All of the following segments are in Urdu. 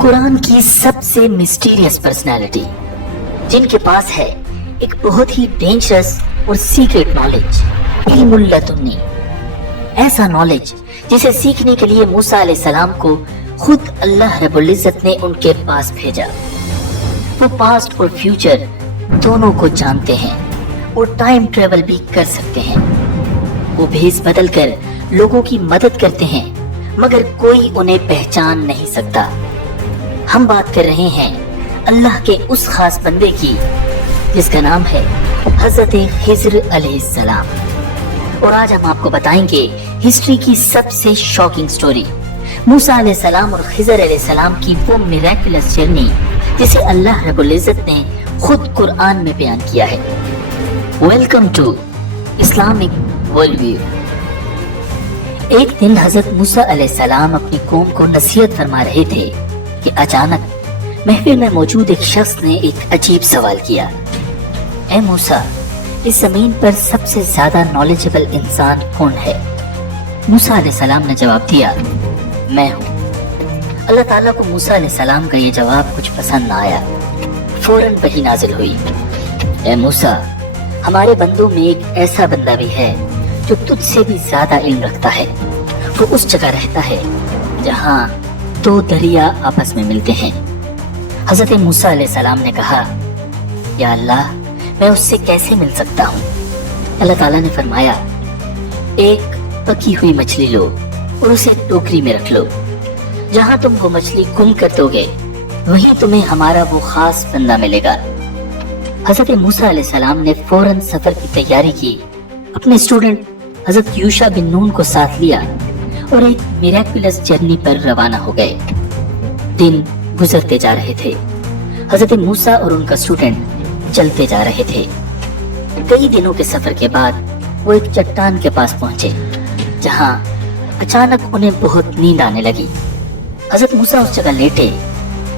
قرآن کی سب سے مسٹیریس پرسنالٹی جن کے پاس ہے ایک بہت ہی ڈینجرس اور سیکریٹ نالج، علم اللدنی، ایسا نالج جسے سیکھنے کے لیے موسیٰ علیہ السلام کو خود اللہ رب العزت نے ان کے پاس بھیجا۔ وہ پاسٹ اور فیوچر دونوں کو جانتے ہیں اور ٹائم ٹریول بھی کر سکتے ہیں۔ وہ بھیس بدل کر لوگوں کی مدد کرتے ہیں مگر کوئی انہیں پہچان نہیں سکتا۔ ہم بات کر رہے ہیں اللہ کے اس خاص بندے کی جس کا نام ہے حضرت خضر علیہ السلام، اور آج ہم آپ کو بتائیں گے ہسٹری کی سب سے شاکنگ سٹوری، موسیٰ علیہ السلام اور خضر علیہ السلام کی وہ میریکولس جرنی جسے اللہ رب العزت نے خود قرآن میں بیان کیا ہے۔ Welcome to Islamic world view. ایک دن حضرت موسیٰ علیہ السلام اپنی قوم کو نصیحت فرما رہے تھے کہ اچانک محفل میں موجود ایک شخص نے ایک عجیب سوال کیا، اے موسیٰ، اس زمین پر سب سے زیادہ نالجبل انسان کون ہے؟ موسیٰ علیہ السلام نے جواب دیا، میں ہوں۔ اللہ تعالیٰ کو موسیٰ علیہ السلام کا یہ جواب کچھ پسند نہ آیا۔ فوراً وحی نازل ہوئی، اے موسیٰ، ہمارے بندوں میں ایک ایسا بندہ بھی ہے جو تجھ سے بھی زیادہ علم رکھتا ہے۔ وہ اس جگہ رہتا ہے جہاں دو دریا آپس میں ملتے ہیں۔ حضرت موسیٰ علیہ السلام نے کہا، یا اللہ، میں اس سے کیسے مل سکتا ہوں؟ اللہ تعالیٰ نے فرمایا، ایک پکی ہوئی مچھلی لو اور اسے ٹوکری میں رکھ لو، جہاں تم وہ مچھلی گم کر دو گے وہیں تمہیں ہمارا وہ خاص بندہ ملے گا۔ حضرت موسیٰ علیہ السلام نے فوراً سفر کی تیاری کی، اپنے اسٹوڈنٹ حضرت یوشع بن نون کو ساتھ لیا اور ایک میریکولس جرنی پر روانہ ہو گئے۔ دن گزرتے جا رہے تھے، حضرت موسیٰ اور ان کا اسٹوڈنٹ چلتے جا رہے تھے۔ کئی دنوں کے سفر کے بعد وہ ایک چٹان کے پاس پہنچے جہاں اچانک انہیں بہت نیند آنے لگی۔ حضرت موسیٰ اس جگہ لیٹے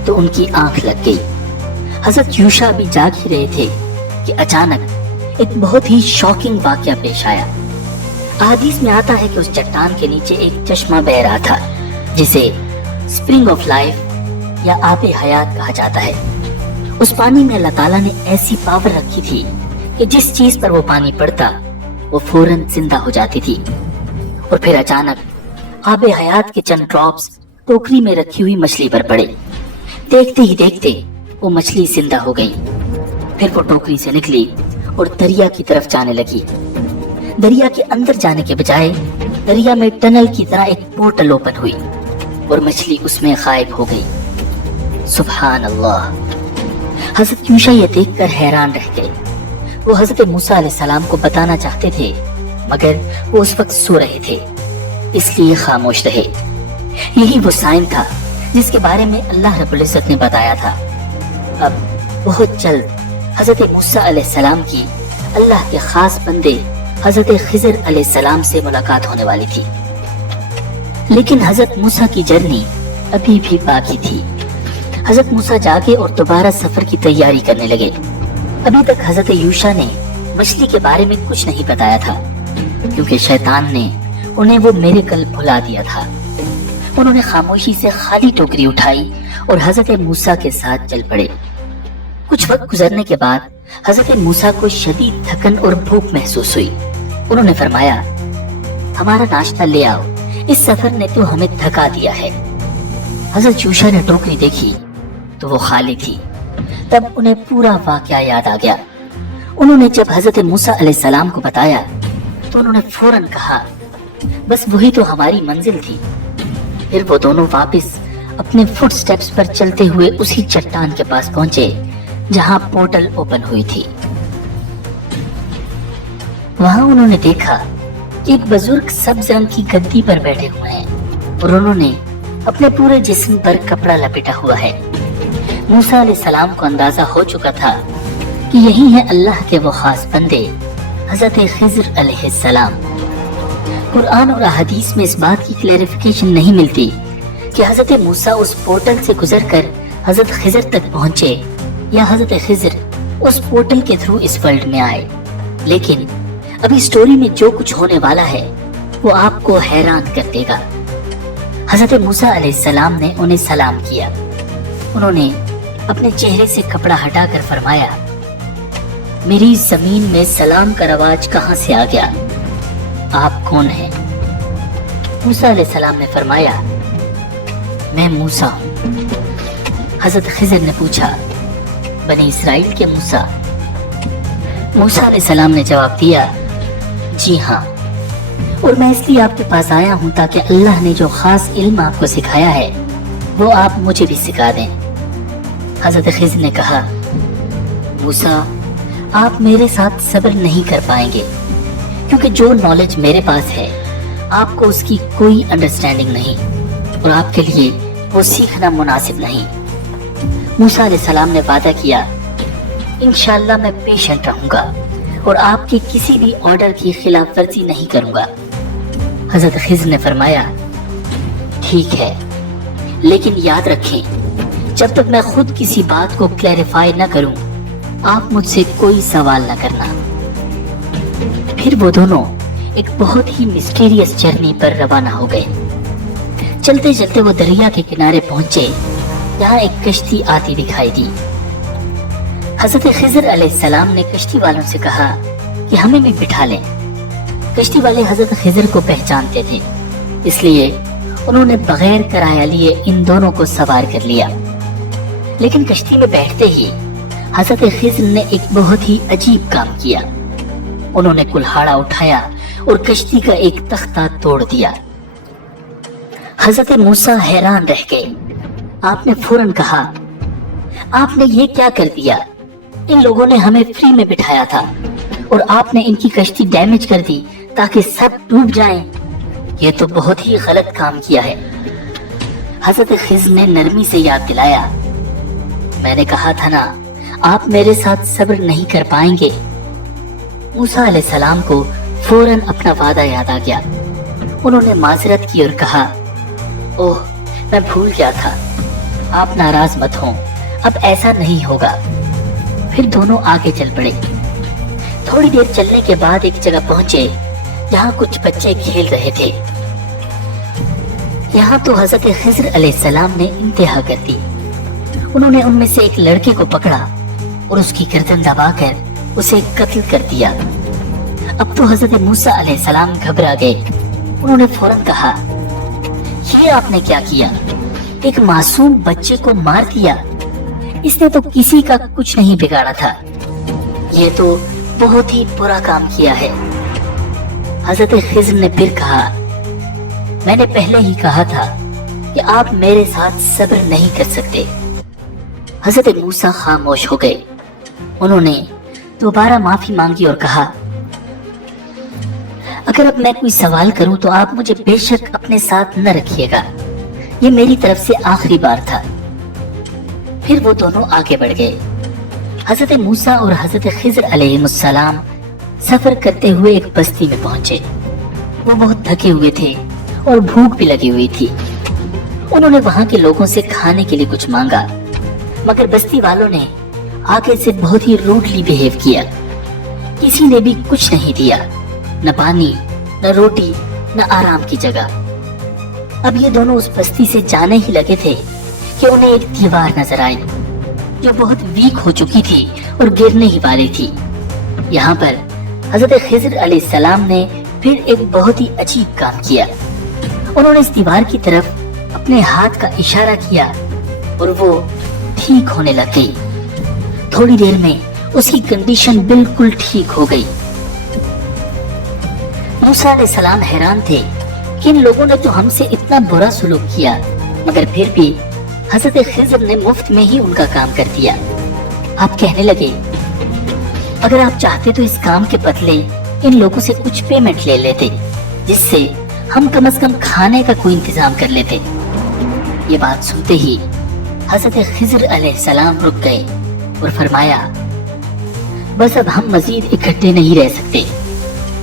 تو ان کی آنکھ لگ گئی۔ حضرت یوشع بھی جاگ ہی رہے تھے کہ اچانک ایک بہت ہی شاکنگ واقعہ پیش آیا۔ احادیث میں آتا ہے کہ اس چٹان کے نیچے ایک چشمہ بہہ رہا تھا جسے اسپرنگ آف لائف یا آب حیات کہا جاتا ہے۔ اس پانی میں اللہ تعالیٰ نے ایسی پاور رکھی تھی کہ جس چیز پر وہ پانی پڑتا وہ فوراً زندہ ہو جاتی تھی، اور پھر اچانک آب حیات کے چند ڈراپس ٹوکری میں رکھی ہوئی مچھلی پر پڑے۔ دیکھتے ہی دیکھتے وہ مچھلی زندہ ہو گئی، پھر وہ ٹوکری سے نکلی اور دریا کی طرف جانے لگی۔ دریا کے اندر جانے کے بجائے دریا میں ٹنل کی طرح ایک پورٹل اوپن ہوئی اور مچھلی اس میں غائب ہو گئی۔ سبحان اللہ! حضرت یوشع یہ دیکھ کر حیران رہ گئے۔ وہ حضرت موسیٰ علیہ السلام کو بتانا چاہتے تھے مگر وہ اس وقت سو رہے تھے، اس لیے خاموش رہے۔ یہی وہ سائن تھا جس کے بارے میں اللہ رب العزت نے بتایا تھا۔ اب بہت جلد حضرت موسیٰ علیہ السلام کی اللہ کے خاص بندے حضرت خضر علیہ السلام سے ملاقات ہونے والی تھی، لیکن حضرت موسیٰ کی جرنی ابھی بھی باقی تھی۔ حضرت موسیٰ جاگے اور دوبارہ سفر کی تیاری کرنے لگے۔ ابھی تک حضرت یوشع نے مچھلی کے بارے میں کچھ نہیں بتایا تھا کیونکہ شیطان نے انہیں وہ میریکل بھلا دیا تھا۔ انہوں نے خاموشی سے خالی ٹوکری اٹھائی اور حضرت موسیٰ کے ساتھ چل پڑے۔ کچھ وقت گزرنے کے بعد حضرت موسیٰ کو شدید تھکن اور بھوک محسوس ہوئی۔ انہوں نے فرمایا، ہمارا ناشتہ لے آؤ، اس سفر نے تو ہمیں تھکا دیا ہے۔ حضرت یوشع نے ٹوکری دیکھی تو وہ خالی تھی۔ تب انہیں پورا واقعہ یاد آ گیا۔ انہوں نے جب حضرت موسیٰ علیہ السلام کو بتایا تو انہوں نے فوراً کہا، بس وہی تو ہماری منزل تھی۔ پھر وہ دونوں واپس اپنے فٹ سٹیپس پر چلتے ہوئے اسی چٹان کے پاس پہنچے جہاں پورٹل اوپن ہوئی تھی۔ وہاں انہوں نے دیکھا کہ ایک بزرگ سبز رنگ کی گدی پر بیٹھے ہوئے ہیں اور انہوں نے اپنے پورے جسم پر کپڑا لپیٹا ہوا ہے۔ موسیٰ علیہ السلام کو اندازہ ہو چکا تھا کہ یہی ہے اللہ کے وہ خاص بندے حضرت خضر علیہ السلام۔ قرآن اور احادیث میں اس بات کی کلیریفیکیشن نہیں ملتی کہ حضرت موسیٰ اس پورٹل سے گزر کر حضرت خضر تک پہنچے یا حضرت خضر اس پورٹل کے تھرو اس ورلڈ میں آئے، لیکن ابھی سٹوری میں جو کچھ ہونے والا ہے وہ آپ کو حیران کر دے گا۔ حضرت موسیٰ علیہ السلام نے انہیں سلام کیا انہوں نے اپنے چہرے سے کپڑا ہٹا کر فرمایا، میری زمین میں سلام کا رواج کہاں سے آ گیا؟ آپ کون ہیں؟ موسیٰ علیہ السلام نے فرمایا، میں موسیٰ ہوں۔ حضرت خضر نے پوچھا، بنی اسرائیل کے موسیٰ؟ موسیٰ علیہ السلام نے جواب دیا، جی ہاں، اور میں اس لیے آپ کے پاس آیا ہوں تاکہ اللہ نے جو خاص علم آپ کو سکھایا ہے وہ آپ مجھے بھی سکھا دیں۔ حضرت خضر نے کہا، موسیٰ، آپ میرے ساتھ صبر نہیں کر پائیں گے، کیونکہ جو نالج میرے پاس ہے آپ کو اس کی کوئی انڈرسٹینڈنگ نہیں، اور آپ کے لیے وہ سیکھنا مناسب نہیں۔ موسیٰ علیہ السلام نے وعدہ کیا، انشاءاللہ میں پیشنٹ رہوں گا اور آپ کے کسی بھی آرڈر کی خلاف ورزی نہیں کروں گا۔ حضرت خضر نے فرمایا، ٹھیک ہے، لیکن یاد رکھیں جب تک میں خود کسی بات کو کلیریفائی نہ کروں آپ مجھ سے کوئی سوال نہ کرنا۔ پھر وہ دونوں ایک بہت ہی مسٹیریس جرنی پر روانہ ہو گئے۔ چلتے چلتے وہ دریا کے کنارے پہنچے جہاں ایک کشتی آتی دکھائی دی۔ حضرت خضر علیہ السلام نے کشتی والوں سے کہا کہ ہمیں بھی بٹھا لیں۔ کشتی والے حضرت خضر کو پہچانتے تھے، اس لیے انہوں نے بغیر کرایہ لیے ان دونوں کو سوار کر لیا۔ لیکن کشتی میں بیٹھتے ہی حضرت خضر نے ایک بہت ہی عجیب کام کیا۔ انہوں نے کلہاڑا اٹھایا اور کشتی کا ایک تختہ توڑ دیا۔ حضرت موسیٰ حیران رہ گئے۔ آپ نے فوراً کہا، آپ نے یہ کیا کر دیا؟ ان لوگوں نے ہمیں فری میں بٹھایا تھا اور آپ نے ان کی کشتی ڈیمیج کر دی تاکہ سب ڈوب جائیں۔ یہ تو بہت ہی غلط کام کیا ہے۔ حضرت خضر نے نرمی سے یاد دلایا، میں نے کہا تھا نا آپ میرے ساتھ صبر نہیں کر پائیں گے۔ موسیٰ علیہ السلام کو فوراً اپنا وعدہ یاد آ گیا۔ انہوں نے معذرت کی اور کہا، اوہ میں بھول گیا تھا، آپ ناراض مت ہوں، اب ایسا نہیں ہوگا۔ پھر دونوں آگے چل پڑے۔ تھوڑی دیر چلنے کے بعد ایک جگہ پہنچے جہاں کچھ بچے کھیل رہے تھے۔ یہاں تو حضرت خضر علیہ السلام نے انتہا کر دی۔ انہوں نے ان میں سے ایک لڑکے کو پکڑا اور اس کی گردن دبا کر اسے قتل کر دیا۔ اب تو حضرت موسیٰ علیہ السلام گھبرا گئے۔ انہوں نے فوراً کہا، یہ آپ نے کیا کیا؟ ایک معصوم بچے کو مار دیا، اس نے تو کسی کا کچھ نہیں بگاڑا تھا، یہ تو بہت ہی برا کام کیا ہے۔ حضرت خضر نے پھر کہا، میں نے پہلے ہی کہا تھا کہ آپ میرے ساتھ صبر نہیں کر سکتے۔ حضرت موسیٰ خاموش ہو گئے۔ انہوں نے دوبارہ معافی مانگی اور کہا، اگر اب میں کوئی سوال کروں تو آپ مجھے بے شک اپنے ساتھ نہ رکھیے گا، یہ میری طرف سے آخری بار تھا۔ پھر وہ دونوں آگے بڑھ گئے۔ حضرت موسیٰ اور حضرت خضر علیہ السلام سفر کرتے ہوئے ایک بستی میں پہنچے۔ وہ بہت تھکے ہوئے تھے اور بھوک بھی لگی ہوئی تھی۔ انہوں نے وہاں کے لوگوں سے کھانے کے لیے کچھ مانگا، مگر بستی والوں نے آگے سے بہت ہی روڈلی بیہیو کیا۔ کسی نے بھی کچھ نہیں دیا، نہ پانی، نہ روٹی، نہ آرام کی جگہ۔ اب یہ دونوں اس بستی سے جانے ہی لگے تھے کہ انہیں ایک دیوار نظر آئی جو بہت ویک ہو چکی تھی اور گرنے ہی والی تھی۔ یہاں پر حضرت خضر علیہ السلام نے پھر ایک بہت ہی عجیب کام کیا۔ انہوں نے اس دیوار کی طرف اپنے ہاتھ کا اشارہ کیا اور وہ ٹھیک ہونے لگ گئی۔ تھوڑی دیر میں اس کی کنڈیشن بالکل ٹھیک ہو گئی۔ موسیٰ علیہ السلام حیران تھے کہ ان لوگوں نے تو ہم سے اتنا برا سلوک کیا، مگر پھر بھی حضرت خضر نے مفت میں ہی ان کا کام کر دیا۔ آپ کہنے لگے، اگر آپ چاہتے تو اس کام کے بدلے ان لوگوں سے کچھ پیمنٹ لے لیتے، جس سے ہم کم از کم کھانے کا کوئی انتظام کر لیتے۔ یہ بات سنتے ہی حضرت خضر علیہ السلام رک گئے اور فرمایا، بس اب ہم مزید اکٹھے نہیں رہ سکتے،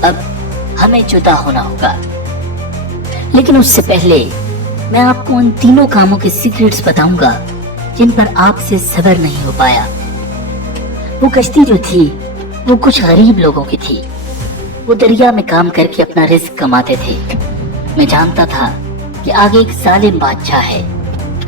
اب ہمیں جدا ہونا ہوگا۔ لیکن اس سے پہلے میں آپ کو ان تینوں کاموں کے سیکریٹس بتاؤں گا جن پر آپ سے صبر نہیں ہو پایا۔ وہ کشتی جو تھی وہ کچھ غریب لوگوں کی تھی۔ وہ دریا میں کام کر کے اپنا رزق کماتے تھے۔ میں جانتا تھا کہ آگے ایک ظالم بادشاہ ہے